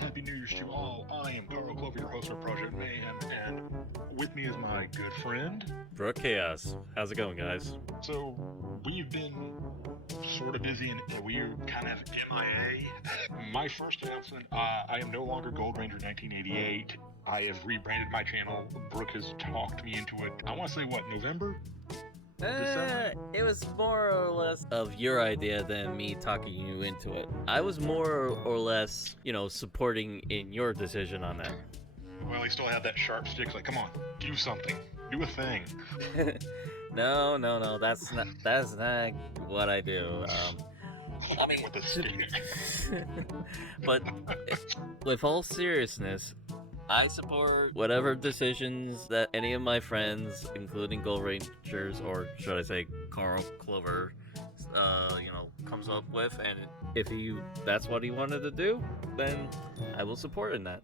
Happy New Year's to all. I am Carl Clover, your host for Project Mayhem, and with me is my good friend BrookChaos. How's it going, guys? So, we've been sort of busy and we're kind of MIA. My first announcement, I am no longer Gold Ranger 1988. I have rebranded my channel. Brooke has talked me into it. I want to say, November? December? It was more or less of your idea than me talking you into it. I was more or less, supporting in your decision on that. Well, he still had that sharp stick. Like, come on, do something. Do a thing. No, that's not what I do. I mean, with a stick. But with all seriousness, I support whatever decisions that any of my friends, including Gold Rangers, or should I say Carl Clover, comes up with, and if that's what he wanted to do, then I will support in that.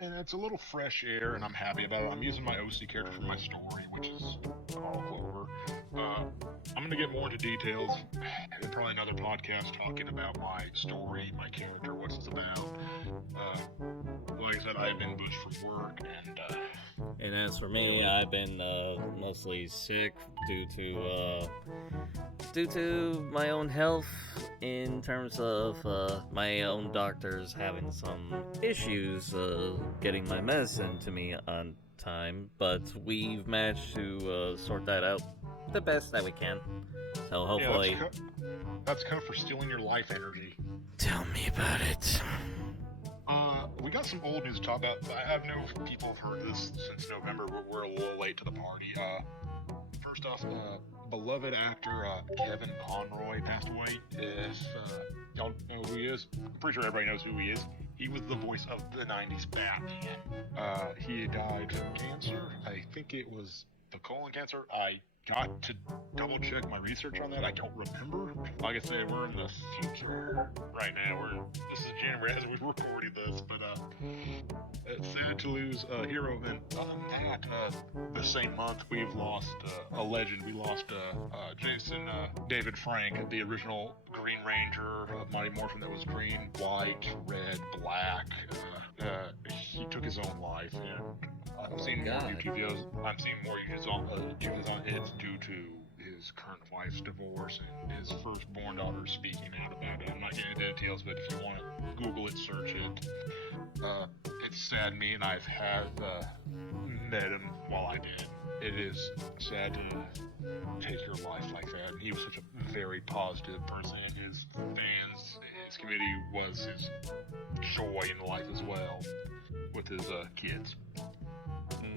And it's a little fresh air, and I'm happy about it. I'm using my OC character for my story, which is Carl Clover. I'm going to get more into details in probably another podcast talking about my story, my character, what it's about. Like I said, I've been bushed from work, and as for me, I've been mostly sick due to my own health, in terms of my own doctors having some issues getting my medicine to me on time, but we've managed to sort that out the best that we can. So hopefully... Yeah, that's kind of for stealing your life energy. Tell me about it. We got some old news to talk about. I know people have heard this since November, but we're a little late to the party. First off, beloved actor Kevin Conroy passed away. If y'all know who he is, I'm pretty sure everybody knows who he is. He was the voice of the 90s Batman. He died from cancer. I think it was the colon cancer. I got to double check my research on that. I don't remember. Like I said, we're in the future right now. This is January as we're recording this, but it's sad to lose a hero. And the same month we've lost a legend. We lost Jason David Frank, the original Green Ranger of Mighty Morphin that was green, white, red, black. He took his own life, and I've seen more YouTube videos. I'm seeing more YouTubes on it due to his current wife's divorce and his firstborn daughter speaking out about it. I'm not getting into details, but if you want to Google it, search it. It's sad me, and I've had met him while I did. It is sad to take your life like that. He was such a very positive person, and his fans, his community was his joy in life as well with his kids.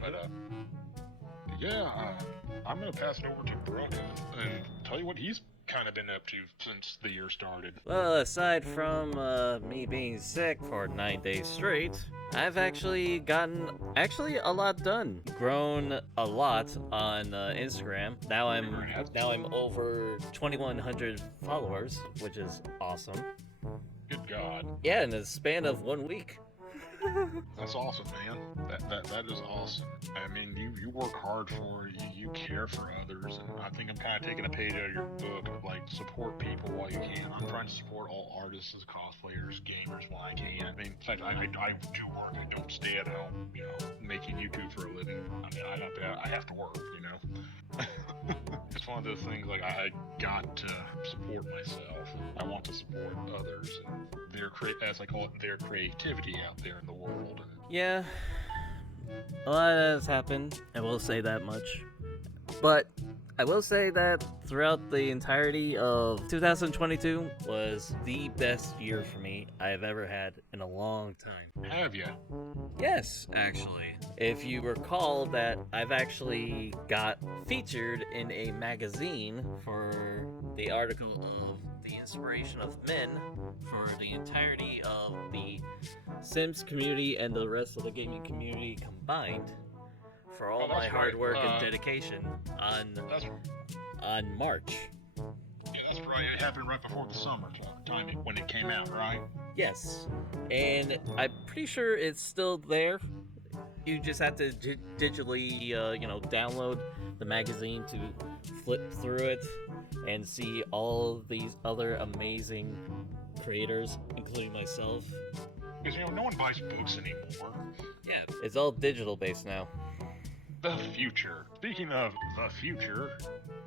But I'm gonna pass it over to Brooke and tell you what he's kind of been up to since the year started. Well, aside from me being sick for 9 days straight, I've actually gotten a lot done. Grown a lot on Instagram. Now I'm over 2,100 followers, which is awesome. Good God. Yeah, in a span of 1 week. That's awesome, man. That is awesome. I mean, you work hard for it, you care for others, and I think I'm kind of taking a page out of your book of, like, support people while you can. I'm trying to support all artists, cosplayers, gamers while I can. I mean, in fact, I do work. I don't stay at home, making YouTube for a living. I mean, I have to work, It's one of those things, like, I got to support myself. I want to support others and their, as I call it, their creativity out there in the world. Yeah, a lot has happened, I will say that much. But I will say that throughout the entirety of 2022 was the best year for me I've ever had in a long time. Have you? Yes, actually. If you recall that I've actually got featured in a magazine for the article of the inspiration of men for the entirety of the Sims community and the rest of the gaming community combined, for all my hard work and dedication on March. Yeah, that's right. It happened right before the summer time when it came out, right? Yes, and I'm pretty sure it's still there. You just have to digitally, download the magazine to flip through it and see all these other amazing creators, including myself. Because, no one buys books anymore. Yeah, it's all digital based now. The future. Speaking of the future,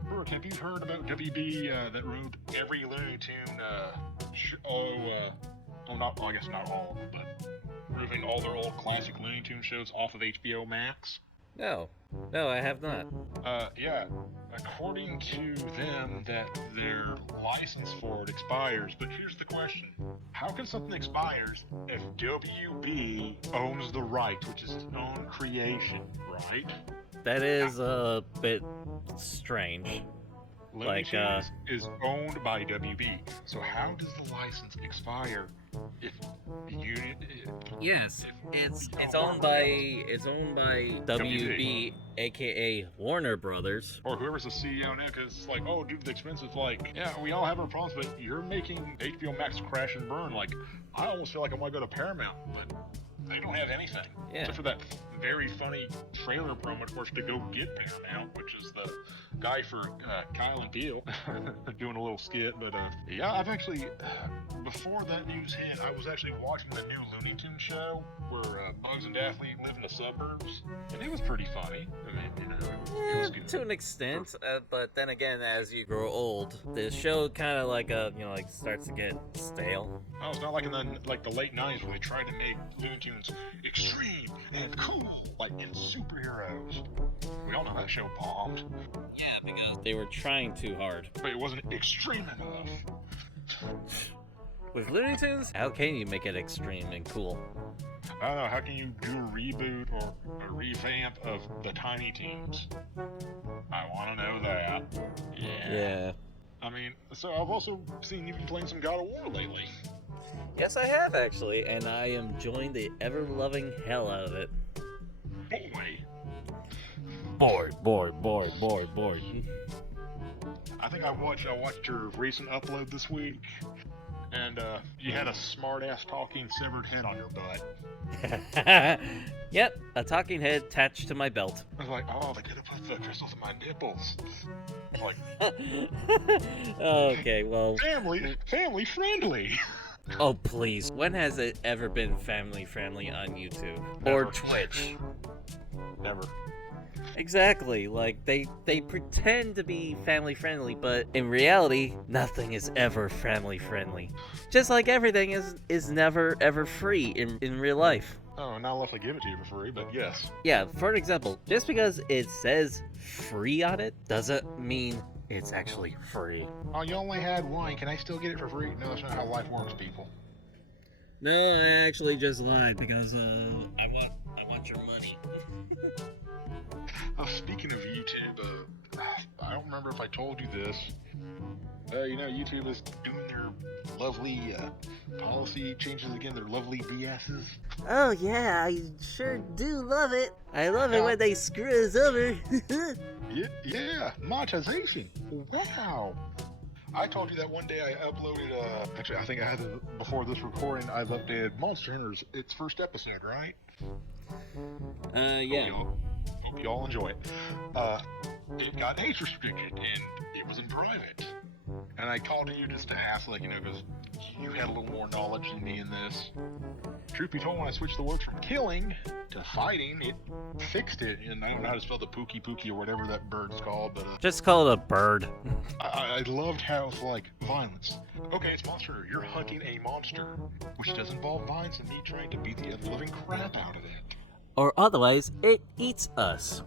Brooke, have you heard about WB that wrote every Looney Tune, I guess not all of them, but moving all their old classic Looney Tune shows off of HBO Max? No, I have not. Yeah. According to them, that their license for it expires, but here's the question. How can something expires if WB owns the right, which is its own creation, right? That is a bit strange. Looney Tunes is owned by WB, so how does the license expire if Yes, it's owned by WB, aka Warner Brothers, or whoever's the CEO now, because it's like, oh, dude, the expensive, like, yeah, we all have our problems, but you're making HBO Max crash and burn. Like, I almost feel like I want to go to Paramount, but they don't have anything. Yeah. Except for that very funny trailer promo, of course, to go get Paramount, which is the guy for Kyle and Peele doing a little skit. But yeah, I've actually, before that news hit, I was actually watching the new Looney Tunes show where Bugs and Daphne live in the suburbs, and it was pretty funny. I mean, it was good. To an extent, but then again, as you grow old, the show kind of like starts to get stale. Oh, it's not like in the late 90s where they tried to make Looney Tunes extreme and cool, like in superheroes. We all know that show bombed. Yeah, because they were trying too hard. But it wasn't extreme enough. With Looney Tunes, how can you make it extreme and cool? I don't know, how can you do a reboot or a revamp of the Tiny Toons? I want to know that. Yeah. I mean, so I've also seen you've been playing some God of War lately. Yes, I have actually, and I am enjoying the ever-loving hell out of it. Boy. I think I watched your recent upload this week, and you had a smart-ass talking severed head on your butt. Yep, a talking head attached to my belt. I was like, oh, they could have put the crystals in my nipples. I'm like, okay, well... Family friendly. Oh, please. When has it ever been family friendly on YouTube? Never. Or Twitch? Never. Exactly. Like, they pretend to be family friendly, but in reality, nothing is ever family friendly. Just like everything is never ever free in real life. Oh, not unless I give it to you for free, but yes. Yeah, for an example, just because it says free on it doesn't mean it's actually free. Oh, you only had one. Can I still get it for free? No, that's not how life works, people. No, I actually just lied because I want your money. Speaking of YouTube, I don't remember if I told you this. YouTube is doing their lovely policy changes again, their lovely BSs. Oh yeah, I sure do love it. I love it when they screw us over. Yeah, monetization. Wow. I told you that one day I uploaded, actually I think I had it before this recording, I've updated Monster Hunters, its first episode, right? Yeah. Hope y'all enjoy it. It got age restricted, and it was in private. And I called you just to ask, because you had a little more knowledge than me in this. Truth be told, when I switched the words from killing to fighting, it fixed it. And I don't know how to spell the pookie or whatever that bird's called, but... Just call it a bird. I loved how it's like, violence. Okay, it's monster. You're hunting a monster, which does involve violence and me trying to beat the living crap out of it. Or otherwise, it eats us.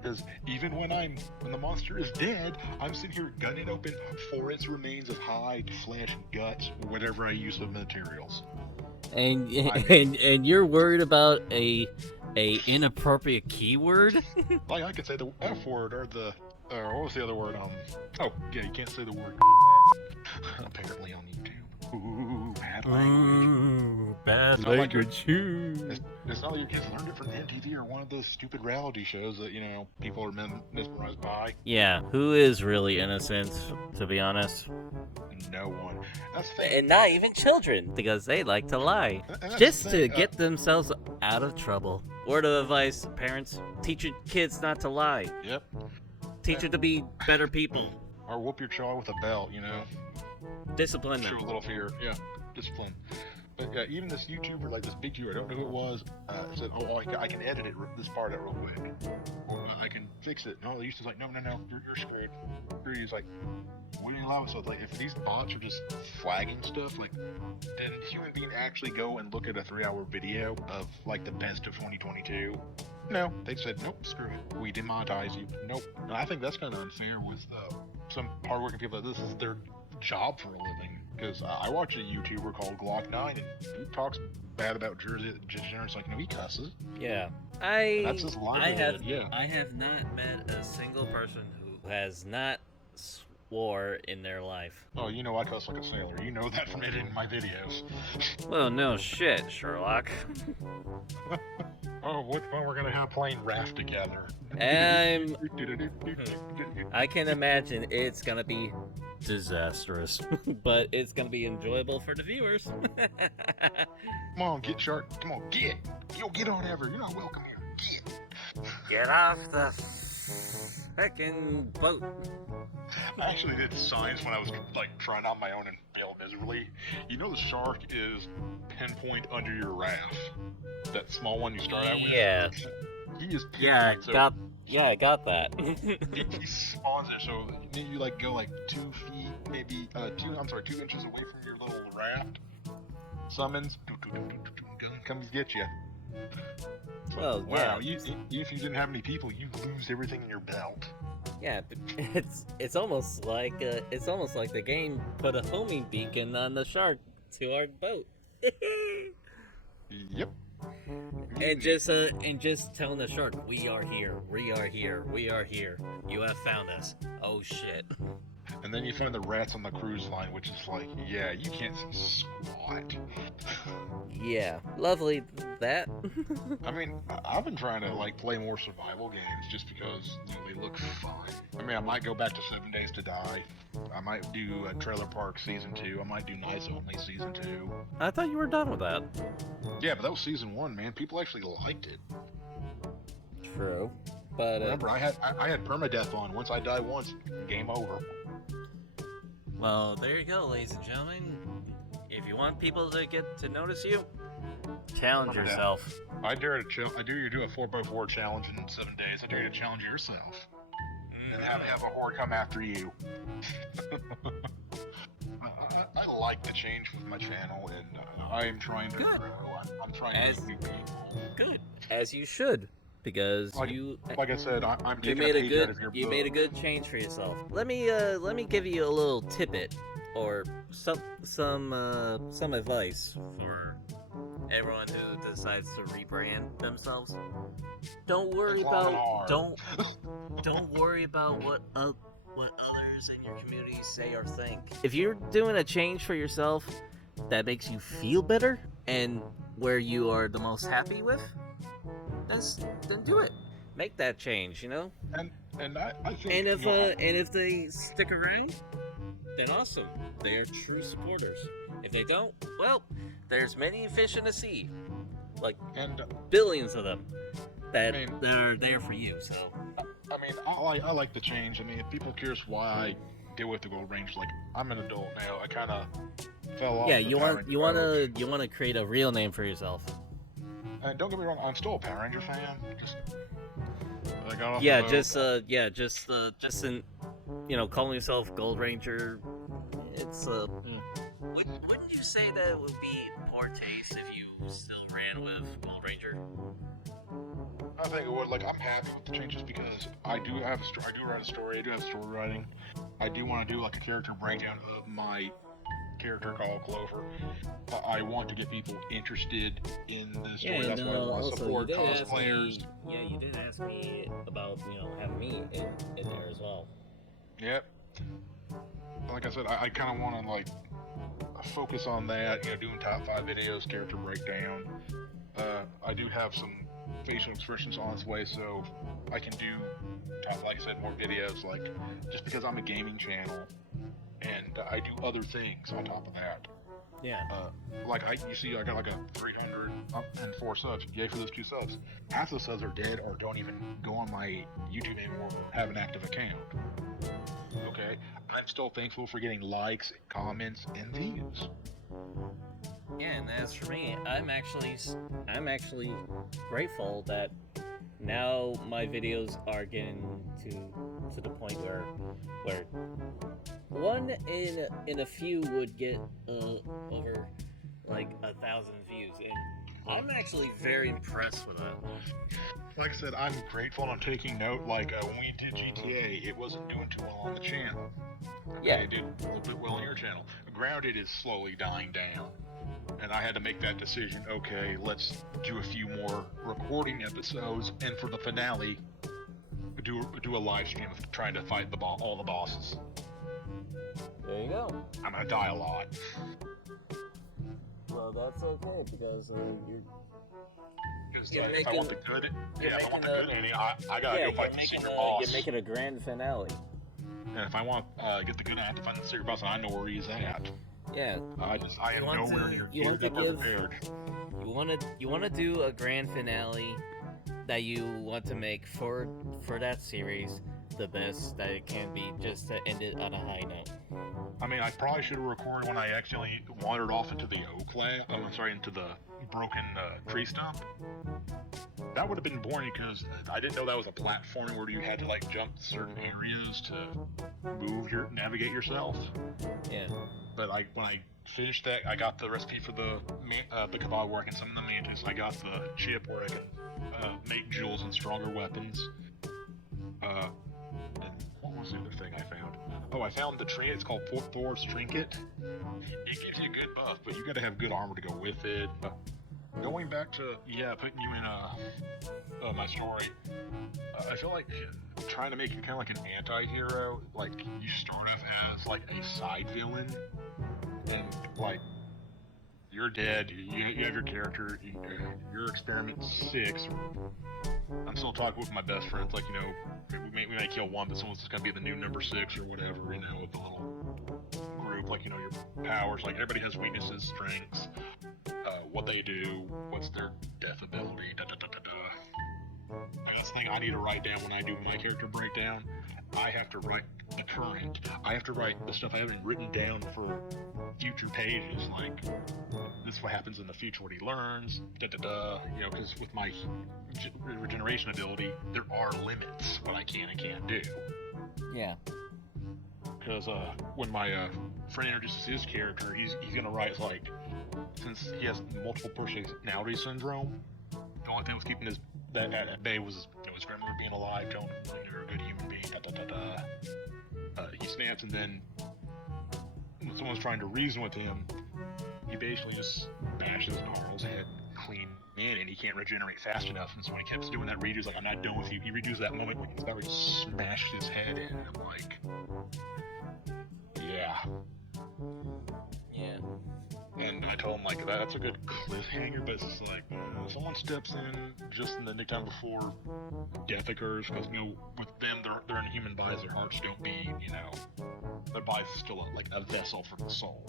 Because even when the monster is dead, I'm sitting here gunning open for its remains of hide, flesh, guts, whatever I use of materials. And you're worried about a inappropriate keyword? Like I could say the F word or what was the other word? Oh yeah, you can't say the word apparently on YouTube. Ooh, bad language. Bad language. It's not like your kids learned it from MTV or one of those stupid reality shows that, people are mesmerized by. Yeah, who is really innocent, to be honest? No one. That's the thing. And not even children, because they like to lie. Just to get themselves out of trouble. Word of advice, parents, teach your kids not to lie. Yep. Teach them to be better people. Or whoop your child with a belt, Discipline show them. a little fear. Yeah, discipline. But yeah, even this YouTuber, like this big YouTuber, I don't know who it was, said, "Oh, I can edit it this part out real quick, or I can fix it." No, the YouTuber's like, "No, you're screwed." He's like, "We didn't allow it." So it's like, if these bots are just flagging stuff, like, did a human being actually go and look at a 3-hour video of like the best of 2022? No, they said, "Nope, screw it. We demonetize you." Nope. And I think that's kind of unfair with some hardworking people. This is their job for a living. Because I watch a YouTuber called Glock9, and he talks bad about Jersey degenerates. Like, no, he cusses. Yeah. That's his livelihood. I have not met a single person who has not swore in their life. Oh, you know I cuss like a sailor. You know that from editing my videos. Well, no shit, Sherlock. Oh, what when we're gonna have playing Raft together? I can imagine it's gonna be disastrous, but it's gonna be enjoyable for the viewers. Come on, get shark. Come on, get. You'll get on ever. You're not welcome here. Get off the frickin' boat. I actually did signs when I was like trying on my own and failed miserably. You know the shark is pinpoint under your raft. That small one you start out with. Yeah. He is. Yeah, so I got that. he spawns there, so you like go like 2 feet, maybe 2 inches away from your little raft. Summons, comes get you. Well, Wow, yeah. if you didn't have any people, you lose everything in your belt. Yeah, but it's almost like the game put a homing beacon on the shark to our boat. Yep. And just telling the shark, we are here, we are here, we are here. You have found us. Oh shit. And then you find the rats on the cruise line, which is like, yeah, you can't see squat. Yeah, lovely that. I mean, I've been trying to like play more survival games just because they look fun. I mean, I might go back to 7 Days to Die. I might do Trailer Park Season 2. I might do Nights Only Season 2. I thought you were done with that. Yeah, but that was Season 1, man. People actually liked it. True. But remember, I had permadeath on. Once I die once, game over. Well, there you go, ladies and gentlemen. If you want people to get to notice you, challenge yourself. I dare you to do a 4x4 challenge in 7 days. I dare you to challenge yourself. And have a horde come after you. I like the change with my channel, and I am trying to grow. I'm trying to meet people. Good, as you should, because like I said, I'm you taking made a a page good out of your book. made a good change for yourself. Let me give you a little tidbit or some advice for everyone who decides to rebrand themselves. Don't worry about don't worry about what others in your community say or think. If you're doing a change for yourself that makes you feel better and where you are the most happy with, then do it. Make that change, you know? And I think And if they stick around, then awesome. They are true supporters. If they don't, well, there's many fish in the sea. Like billions of them that are there for you, so I mean, I like the change. I mean, if people are curious why I deal with the Gold Ranger, like I'm an adult now. I kind of fell off. yeah, you want to create a real name for yourself. And don't get me wrong, I'm still a Power Ranger fan. I got off Yeah, the boat. just in, calling yourself Gold Ranger. It's Wouldn't you say that it would be poor taste if you still ran with Gold Ranger? I think it would. Like, I'm happy with the changes because I do write a story. I do have story writing. I do want to do like a character breakdown of my character called Clover. I want to get people interested in the story. Yeah, That's why I want to support cosplayers. You did ask me about having me in there as well. Yep. Like I said, I kind of want to like focus on that. Doing top 5 videos, character breakdown. I do have some facial expressions on its way, so I can do, like I said, more videos. Like, just because I'm a gaming channel, and I do other things on top of that. Yeah. You see, I got like a 304 subs. Yay for those 2 subs. Half those subs are dead or don't even go on my YouTube anymore or have an active account. Okay, okay? I'm still thankful for getting likes, comments, and views. Yeah, and as for me, I'm actually grateful that now my videos are getting to the point where one in a few would get over like 1,000 views, and I'm actually very impressed with that. Like I said, I'm grateful and I'm taking note. Like when we did GTA, it wasn't doing too well on the channel. Yeah. It did a little bit well on your channel. Grounded is slowly dying down. And I had to make that decision. Okay, let's do a few more recording episodes, and for the finale, do a live stream of trying to fight all the bosses. There you go. I'm gonna die a lot. Well, that's okay because Because You're if I want the good, if I want the good ending, I gotta go fight the secret boss. You're making a grand finale. And if I want get the good, I have to find the secret boss, and I know where he's at. Yeah. I am nowhere near. You want to do a grand finale that you want to make for that series the best that it can be, just to end it on a high note. I mean, I probably should have recorded when I actually wandered off into the into the broken tree stump. That would have been boring because I didn't know that was a platform where you had to like jump certain areas to navigate yourself. Yeah. But when I finished that, I got the recipe for the kebab work and some of the mantis. I got the chip where I can make jewels and stronger weapons. And what was the other thing I found? Oh, I found the trinket. It's called Thor's Trinket. It gives you a good buff, but you got to have good armor to go with it. Going back to putting you in my story, I feel like trying to make you kind of like an anti-hero. Like you start off as like a side villain, and like you're dead. You have your character. Your experiment 6. I'm still talking with my best friends. Like we may kill one, but someone's just gonna be the new number 6 or whatever. With the little group. Like your powers. Like everybody has weaknesses, strengths. What they do, what's their death ability, That's the thing I need to write down when I do my character breakdown. I have to write the current. I have to write the stuff I haven't written down for future pages, like this is what happens in the future, what he learns, because with my regeneration ability, there are limits what I can and can't do. Yeah. Because when my friend introduces his character, he's gonna write like, since he has multiple personality syndrome, the only thing that was keeping that at bay was his grandmother being alive, telling him you're a good human being. He snaps, and then when someone's trying to reason with him, he basically just bashes Gnarl's head clean in, and he can't regenerate fast enough. And so when he keeps doing that redo, he's like, "I'm not done with you." He redoes that moment when he's about to smash his head in, and I'm like, yeah. And I told him, like, that's a good cliffhanger, but it's just like, someone steps in just in the nick time before death occurs, because, with them, they're in human bodies, their hearts don't beat, their body's still like a vessel for the soul.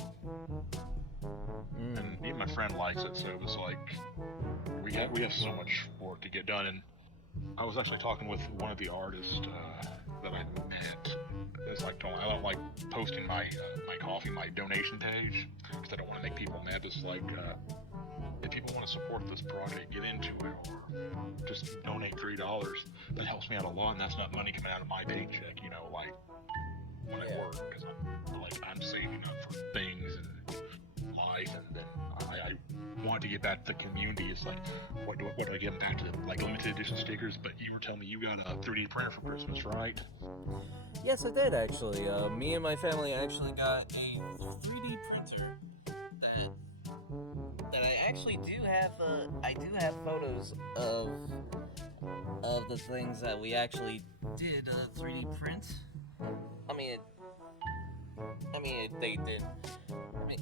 And even my friend likes it, so it was like, we have so much work to get done, and I was actually talking with one of the artists that I met. It's like, I don't like posting my my donation page, because I don't want to make people mad. It's like, if people want to support this project, get into it, or just donate $3. That helps me out a lot, and that's not money coming out of my paycheck, like when I work, because I'm saving up for things and life, and then I want to get back to the community. It's like, what do I give back to them? Like limited edition stickers. But you were telling me you got a 3D printer for Christmas, right? Yes, I did actually. Me and my family actually got a 3D printer that I actually do have. I do have photos of the things that we actually did 3D print. They did.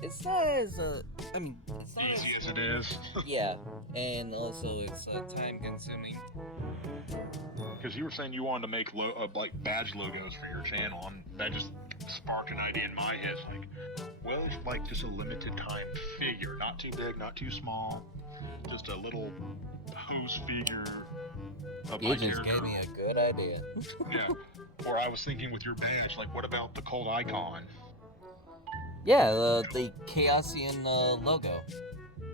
It's not as it's not easy as it is. Yeah, and also it's time consuming. Because you were saying you wanted to make like badge logos for your channel, and that just sparked an idea in my head. Like, well, it's like just a limited time figure. Not too big, not too small. Just a little pose figure of You my just character. gave me a good idea. Yeah. Or I was thinking with your badge, like, what about the cult icon? Yeah, the Chaosian logo.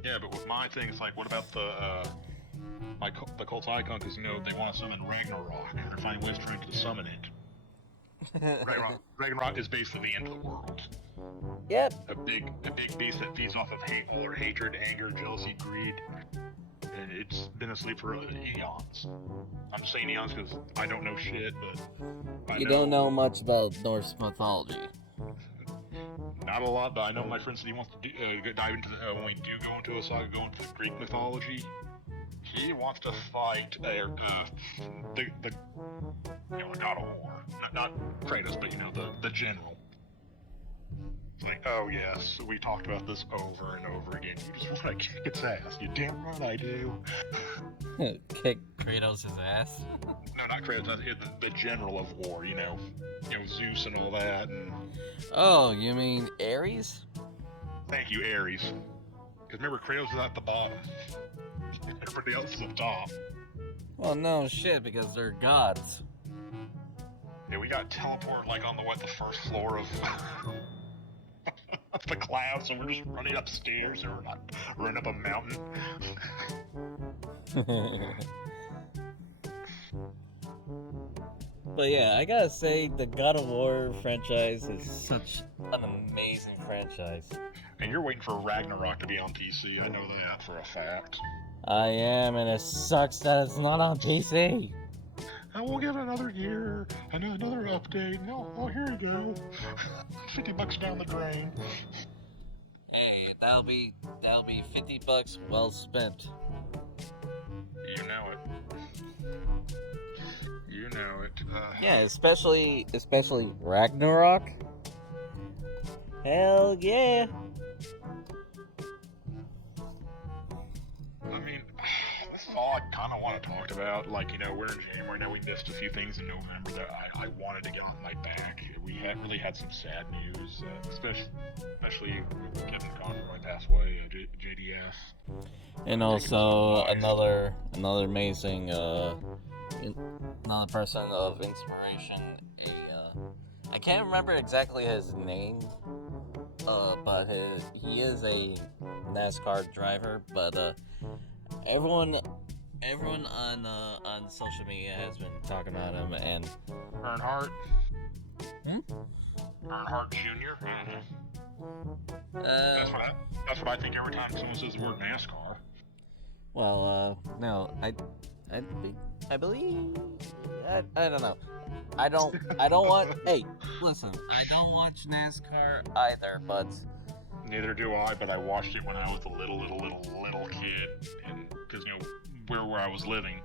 Yeah, but with my thing, it's like, what about the cult icon? Because, they want to summon Ragnarok. They're finding ways trying to summon it. Ragnarok is basically the end of the world. Yep. A big beast that feeds off of hatred, anger, jealousy, greed. And it's been asleep for eons. I'm just saying eons because I don't know shit, but You don't know much about Norse mythology. Not a lot, but I know my friend said he wants to dive into when we do go into a saga, go into the Greek mythology. He wants to fight the god of war, not Kratos, but the general. It's like, oh yes, we talked about this over and over again. You just want to kick its ass. You damn right I do. Kick Kratos' ass? No, not Kratos. The general of war. Zeus and all that. And Oh, you mean Ares? thank you, Ares. Because remember, Kratos is at the bottom. Everybody else is up top. Well, no shit, because they're gods. Yeah, we got teleported like on the first floor of of the clouds, and we're just running upstairs, or we're not running up a mountain. But yeah, I gotta say, the God of War franchise is such an amazing franchise. And you're waiting for Ragnarok to be on PC. I know that for a fact. I am, and it sucks that it's not on PC. And we'll give it another year, and another update. No, oh, here you go. $50 down the drain. Hey, that'll be $50 well spent. You know it. You know it. Yeah, especially Ragnarok. Hell yeah. I mean, this is all I kind of want to talk about. Like, we're in January now. We missed a few things in November that I wanted to get on my back. We really had some sad news, especially Kevin Conroy passed away, JDS. And also another amazing another person of inspiration. I can't remember exactly his name, but he is a NASCAR driver. But everyone on social media has been talking about him, and Earnhardt. Earnhardt Jr. That's what I think every time someone says the word NASCAR. Well, no, I believe, I don't know. I don't want. Hey, listen, I don't watch NASCAR either, but Neither do I, but I watched it when I was a little kid, and because where I was living,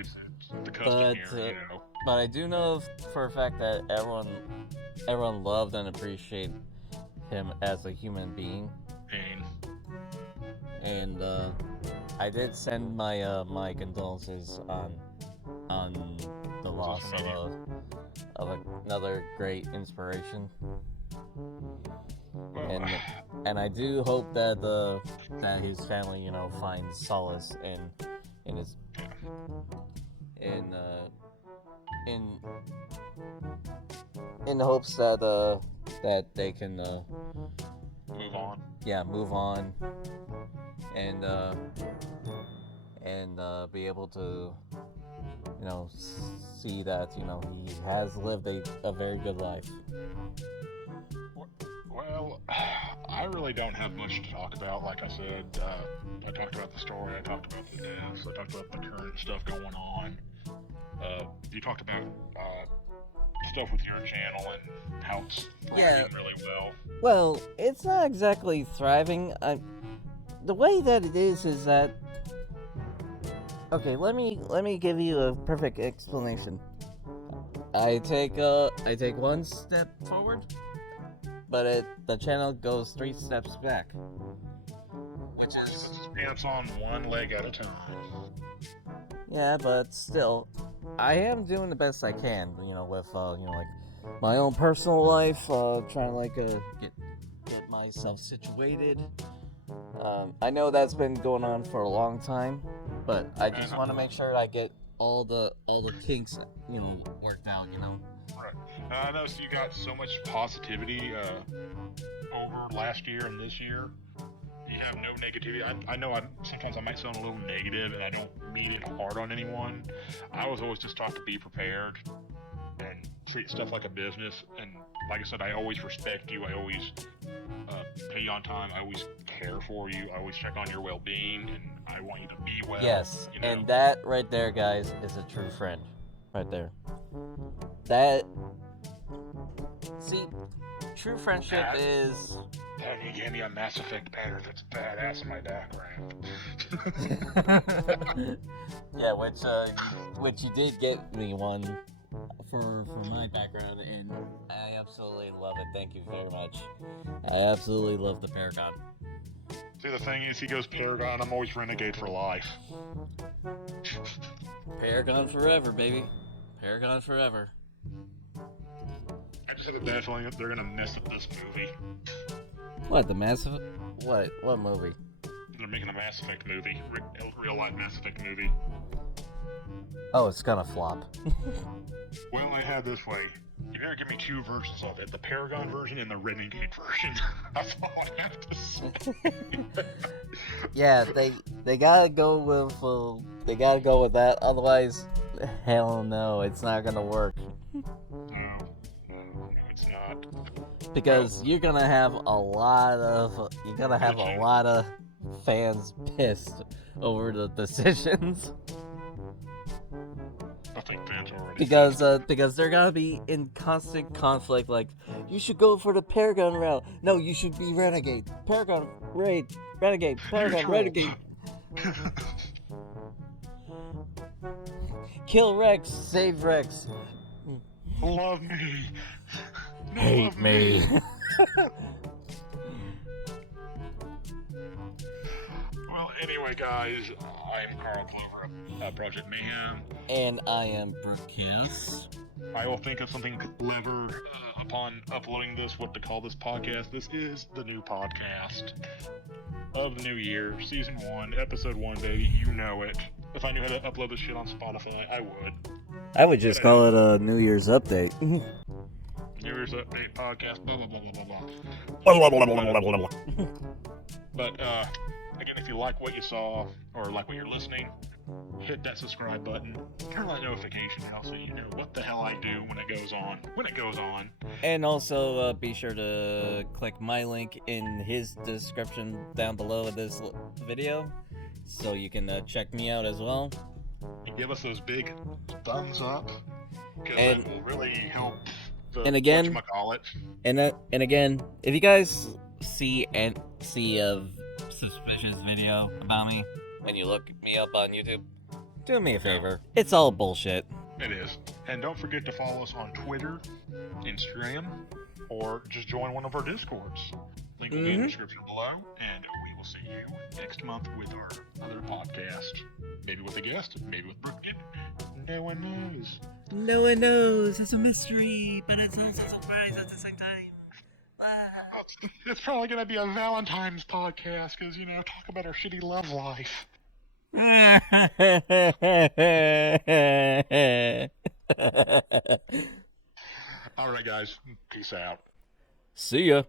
it's the custom here, But I do know for a fact that everyone loved and appreciated him as a human being. And I did send my condolences on the loss of another great inspiration. Well, And I do hope that that his family finds solace in his in hopes that that they can move on. move on and be able to see that he has lived a very good life. Well, I really don't have much to talk about. Like I said, I talked about the story, I talked about the deaths, I talked about the current stuff going on. You talked about stuff with your channel and how it's thriving really well. Well, it's not exactly thriving. The way that it is that. Okay, let me give you a perfect explanation. I take one step forward, but the channel goes 3 steps back, which is Pants on one leg at a time. yeah, but still, I am doing the best I can, with like my own personal life, trying to get my myself situated. I know that's been going on for a long time, but I just want to make sure I get all the kinks, worked out. Right. I noticed you got so much positivity over last year and this year. You have no negativity. I know sometimes I might sound a little negative, and I don't mean it hard on anyone. I was always just taught to be prepared and treat stuff like a business. And like I said, I always respect you. I always pay you on time. I always care for you. I always check on your well-being, and I want you to be well. Yes, and that right there, guys, is a true friend. Right there. See, true friendship is... And you gave me a Mass Effect banner that's badass in my background. Yeah, which you did get me one for my background, and I absolutely love it. Thank you very much. I absolutely love the Paragon. See, the thing is, he goes Paragon, I'm always Renegade for life. Paragon forever, baby. Paragon forever. I just have a bad feeling that they're gonna mess up this movie. What, the Mass Effect? What movie? They're making a Mass Effect movie. Real life Mass Effect movie. Oh, it's gonna flop. Well, I had this way. You better give me two versions of it. The Paragon version and the Renegade version. That's all I have to say. Yeah, they gotta go with that, otherwise, hell no, it's not gonna work. No, it's not. Because you're gonna have a lot of fans pissed over the decisions. I think fans already. Because they're gonna be in constant conflict. Like, you should go for the Paragon route. No, you should be Renegade. Paragon, Renegade. Paragon, Renegade. Kill Rex, save Rex. Love me. Hate me. Well, anyway, guys, I'm Carl Clover of Project Mayhem. And I am BrookChaos. I will think of something clever upon uploading this, what to call this podcast. This is the new podcast of the new year, Season 1, Episode 1, baby. You know it. If I knew how to upload this shit on Spotify, I would. I would just call it a New Year's update. New Year's Update podcast, blah, blah, blah, blah, blah, blah. But, again, if you like what you saw, or like what you're listening, hit that subscribe button, turn on that notification bell so you know what the hell I do when it goes on. And also, be sure to click my link in his description down below of this video, so you can check me out as well. And give us those big thumbs up, because And- that will really help the and again- whatchamacallit. And again, if you guys see a suspicious video about me when you look me up on YouTube, do me a favor. It's all bullshit. It is. And don't forget to follow us on Twitter, Instagram, or just join one of our Discords. Link will be in the description below, and we will see you next month with our other podcast. Maybe with a guest, maybe with Brooke again. No one knows. No one knows. It's a mystery, but it's also a surprise at the same time. It's probably going to be a Valentine's podcast, because, talk about our shitty love life. All Alright, guys. Peace out. See ya.